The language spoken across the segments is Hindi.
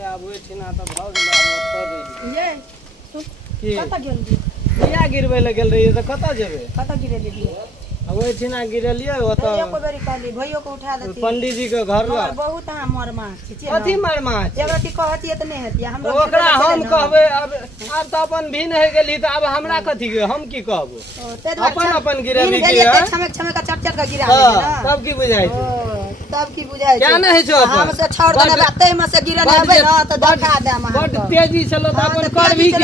गेले अब ओइठिना त भ गेले अब ओतऽ ये की कता गेल दी बिया गिरबै ले गेल रही त कतऽ जेबै कता गिरेली दी अब ओइठिना गिरलियै ओतऽ एको बेरी कहली भइयो को उठा देती पंडित जी के घर और लग बहुत हां मर माछ छी कथी मार माछ एक रति कहती त नहीं हेती हमरा ओकरा हम कहबै अब त अपन भिन है गेली त अब हमरा कथी के हम की कहबो अपन अपन गिरेली की है छमक छमक का चट चट का गिरा देली ना तब की बुझाइ छै तब की बुझाइ छै क्या नहीं है छो हम से छोड़ देना बाते में से गिरल हेबै ना त देखा देम बड तेजी चलो त अपन करबी की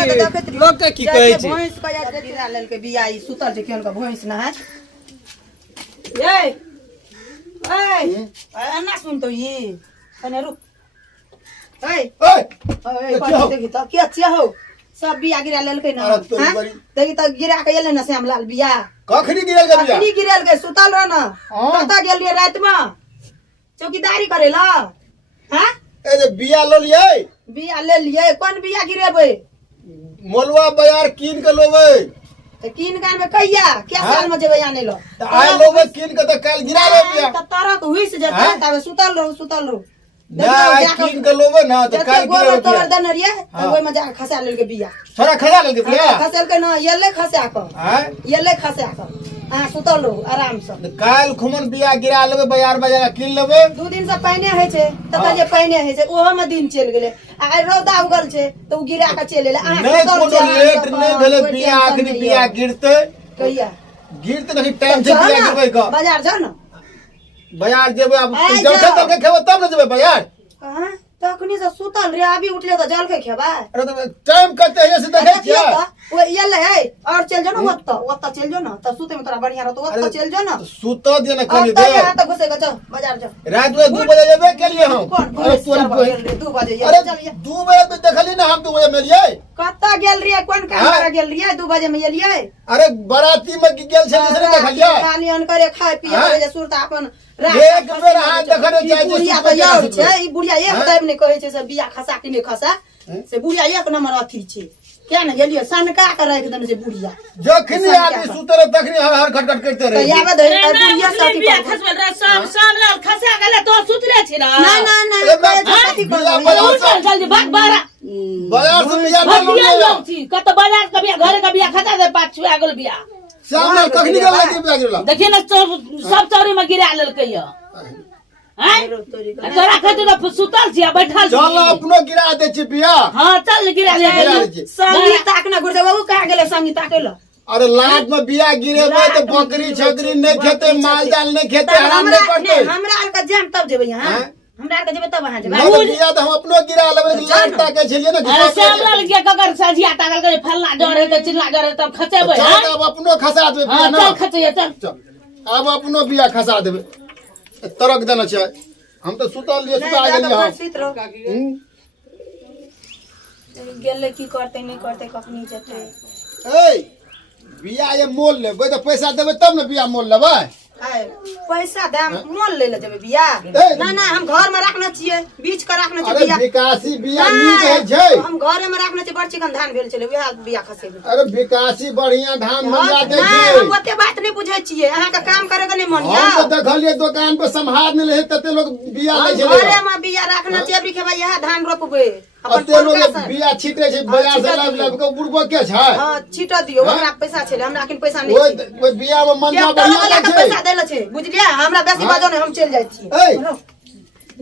लोग के की कहै छै भैंस का याद गिरा लेल के बिया ई सुतल छै केन का भैंस ना है ये अन्ना सुन तो ये कने रुक देखी तो क्या छिया हो सब बिया गिरा लेल के ना देखी तो गिरा के एले ना श्यामलाल बिया कखनी गिरल के बिया कखनी गिरल के सुतल रह ना कता गेल रे रात में चौकीदारी करेला हां ए जे बिया ल लियै बिया ले लिए कोन बिया गिरेबै मोलवा बाजार कीन के लोबै त कीन गान में कहिया क्या साल में जेबै आने लो त आइ लोबै कीन के त काल गिरा ले बिया त तरक हुइस जते तबे सुतल रहो ना कीन के लोबै ना त काल गिरा ले तोर देन रिया त ओइ में जा खसा लेल के बिया छोरा खजा ले के बिया खसल के ना येले खसा क हैं येले खसा क आ सुतल रहो आराम से काल खुमन बिया गिरा लेबै बाजार बाजार कीन लेबै 2 दिन से पहिने है छे त जे पहिने है छे ओहो में दिन चल गेले आ रौदा उगल छे त उ गिरा के चल एले आ नहीं कोनो लेट नहीं भेले बिया आखनी बिया गिरते कहिया गिरते नहीं टाइम से बिया गिरबै क बाजार जा ना बाजार जेबै अब जलखै तब के खेबै तब न जेबै बाजार कहां तखनी से सुतल रे अभी उठले त जल के खेबा अरे तो टाइम कते है से देखै छियै वो येले है और चल जा ना ओत्ता चल जा ना त सुते में तोरा बढ़िया रहतो ओत्ता चल जा ना सुतो दे न कनी ओत्ता दे यहाँ त घुसे जा बाजार जा रात में 2 बजे जेबे के लिए हम अरे तोरी 2 बजे अरे चल ये 2 बजे तो देखली ना हम 2 बजे मिलिए कत्ता गेल रिए कोन काम गेल रिए 2 बजे में एलिए अरे बाराती में गेल छले से देखलिए खाली अन करे खाए पिए जे सुरता अपन एक बेर हाथ देखने जाय जे बुढ़िया त यार छै ई बुढ़िया एक टाइम ने कहै छै से बिया खसा कि ने खसा से बुढ़िया एक नंबर अथी छै क्या न गेलिए सनका के राख देने से बुढ़िया जखनी आदमी सुतरे तखनी हर खटखट करते रहे याबे दे बुढ़िया साथी बिया खसबल रे सब लाल खसा गेले तो सुतले छी रे ना कथी कर जल्दी भाग बारा बाजार से बिया भटिया छी कत बाजार के बिया घर के बिया खसा दे पाछू आ गेल बिया सामने कखनी गेल के बिया गिरला देखिए ना सब चौरी में गिरा लेलकै य हैं तोरा कहते तो सुतल छी बैठल छी चल अपनो गिरा दे छी बिया हां चल गिरा ले संगीता के गुरदे बाबू कहां गेले संगीता के लो अरे लाट में बिया गिरेबै त बकरी छकरी नहीं खेते माल जाल नहीं खेते आराम नहीं करते हमरा आर के जाम तब जेबै यहां हमरा के जेबै तब वहां जेबै ना बिया त हम अपनो गिरा लेबै लाट के छलिए ना अरे श्यामलाल के ककर सजिया ताकल के फलना डर है त चिल्ला डर है तब खचेबै हां अब अपनो खसा देबै बिया ना चल खचैया चल अब अपनो बिया खसा देबै तरक देना छै हम तो सुतल लिए सुता गेलिए हम गेले की करते नहीं करते कखनी जते ए बिया ये मोल लेबै त पैसा देबै तब न बिया मोल लेबै पैसा दाम मोल ले ले जेबै बिया ना हम घर में रखना छिए बीच के रखना छिए बिया अरे विकासी बिया नीक है छै हम घर में रखना छिए बड़ चिकन धान भेल छले वह बिया खसेबै अरे विकासी बढ़िया धान मंगा दे ना छै हम ओते बात नहीं बुझै छिए अहाँ के काम करे के नहीं मन या हम तो देखलिए दुकान पे संभाल नहीं रहे तते लोग बिया ले छै घरे में बिया रखना छिए अभी खेबा यह धान रोपबै अते लोग बिया छीटे छै बाजार से लाब के बुड़बो के छै हां छीटा दियो हमरा पैसा छले हमरा अखन पैसा नहीं छै ओइ बिया में मंजा बढ़िया छै पैसा देले छै बुझलिए हमरा बेसी बाजो नहीं हम चल जाय छी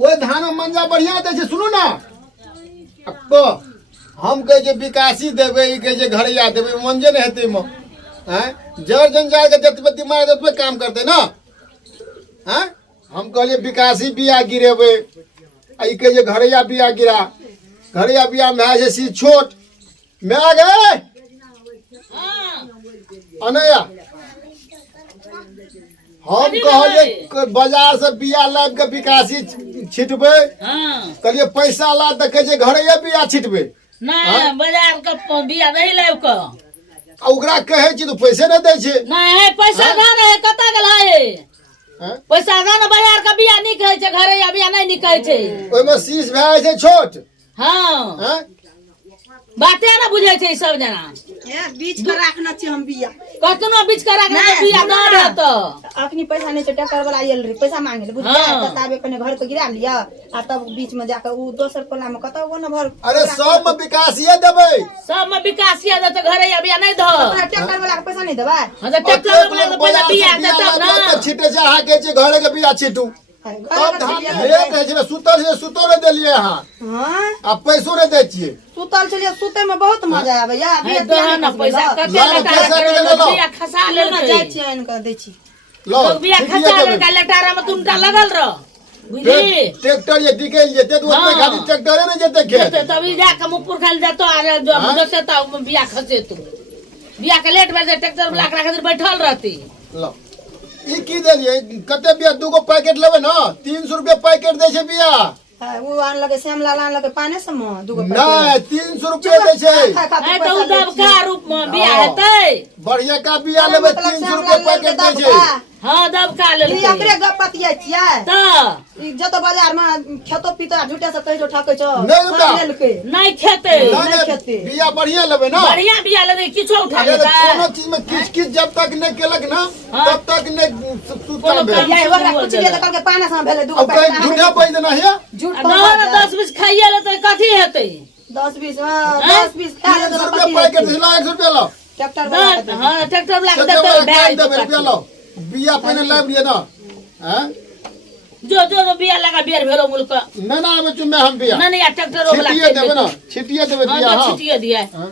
ओइ धान में मंजा बढ़िया दे छै सुनू ना अब हम कहे जे विकासी देबै ई कहे जे घरैया देबै मंजे नहीं हेतै म हैं जड़ जंजाल के जतबे दिमाग ओतबे काम करते ना हैं हम कहलिए विकासी बिया गिरेबै ई कहे जे घरैया बिया गिरा घरैया बिया में है सी छोट मैं आ गए अनया हम कहलिए बाजार से बिया लाब के विकासी छिटबै हां कहलिए पैसा ला त कहे जे घरैया बिया छिटबै ना बाजार के बिया नहीं लाब के ओकरा कहे छी तो पैसे नहीं दे छै नहीं पैसा ना है कता गेल है पैसा ना बाजार के बिया नहीं कहै छै घरे बिया नहीं निकलै छै ओइ में शीश भए छै छोट हां बाते ना बुझे छे सब जना ए बीच के राखना छी हम बिया कतनो बीच करा के नहीं, बिया सुनो ना ना। रहत अखनी पैसा नहीं छै ट्रैक्टर वाला आयल रे पैसा मांगे ले बुझलिए हाँ। तब आबे कने घर पे गिरा लिया आ तब बीच में जाकर उ दोसर कोला में कतौ वो न भर अरे सब में विकासिए देबै सब में विकासिया दे त घरे बिया नहीं ध अपना ट्रैक्टर वाला के पैसा नहीं देबा हां त ट्रैक्टर वाला के पैसा बिया दे तब ना छिटे से अहाँ के घरे के बिया छिटू तब धान लेट है छै सुतल देलिए अहाँ हां आ पैसो नहीं दै छियै सुतल छलिए सुते में बहुत मजा आवे या है दो ना पैसा कते ला, पैसा दे लो। बिया खसा ले ना जाय छी आइन कर दै छी लो लोग बिया छिटिए खसा ले देबै। का लटारा में तुमटा लगल रह बुझली ट्रैक्टर ये निकल जेते तो उसमें हाँ। खाली ट्रैक्टरे नहीं जेते खेत जते तभी जाके मुपुर खाली जातो अरे जो हाँ? जते त बिया खसे तू बिया के लेट में ट्रैक्टर वाला के खातिर बैठल रहती लो ई की देलिए कते बिया दूगो पैकेट लेबै ना 300 रुपया पैकेट दै छै बिया वो आन लगे श्यामलाल आन लगे पाने से में दुगो नहीं 300 रुपया दै छै है तो उदब का रूप में बिया हेतै बढ़िया का बिया लेबै 300 रुपया पैकेट दै छै हां दब का ले एकरे गप पतिया छियै त जतो बाजार में खेतो पीतो झूठे से कहि जो ठकै छ नहीं उठा। लेलकै नहीं खेते नहीं, खेते। बिया बढ़िया लेबै ना बढ़िया बिया ले किछो उठा अगर लेता कोनो चीज में किच किच जब तक नहीं केलक ना हाँ। तब तक नहीं सुतल कोनो भेल ये ओकरा कुछ के कहलकै पाने से भेले दुगो अब कहीं झूठा पैसा देना है झूठ 10 20 खाइए ले त कथी हेतै 10 20 10 20 खा ले 300 रुपया पैकेट लो 100 रुपया लो ट्रैक्टर वाला के हां ट्रैक्टर वाला के ट्रैक्टर वाला काट देते देबै रुपया लो बिया पहले लाइब लिए ना हैं जो बिया लगा बियर भेलो मुल्क ना ना आबे चुमे हम बिया नहीं ट्रैक्टर वाला छिटिए देबै ना छिटिए देबै हां बिया तो हां छिटिए दिया हाँ।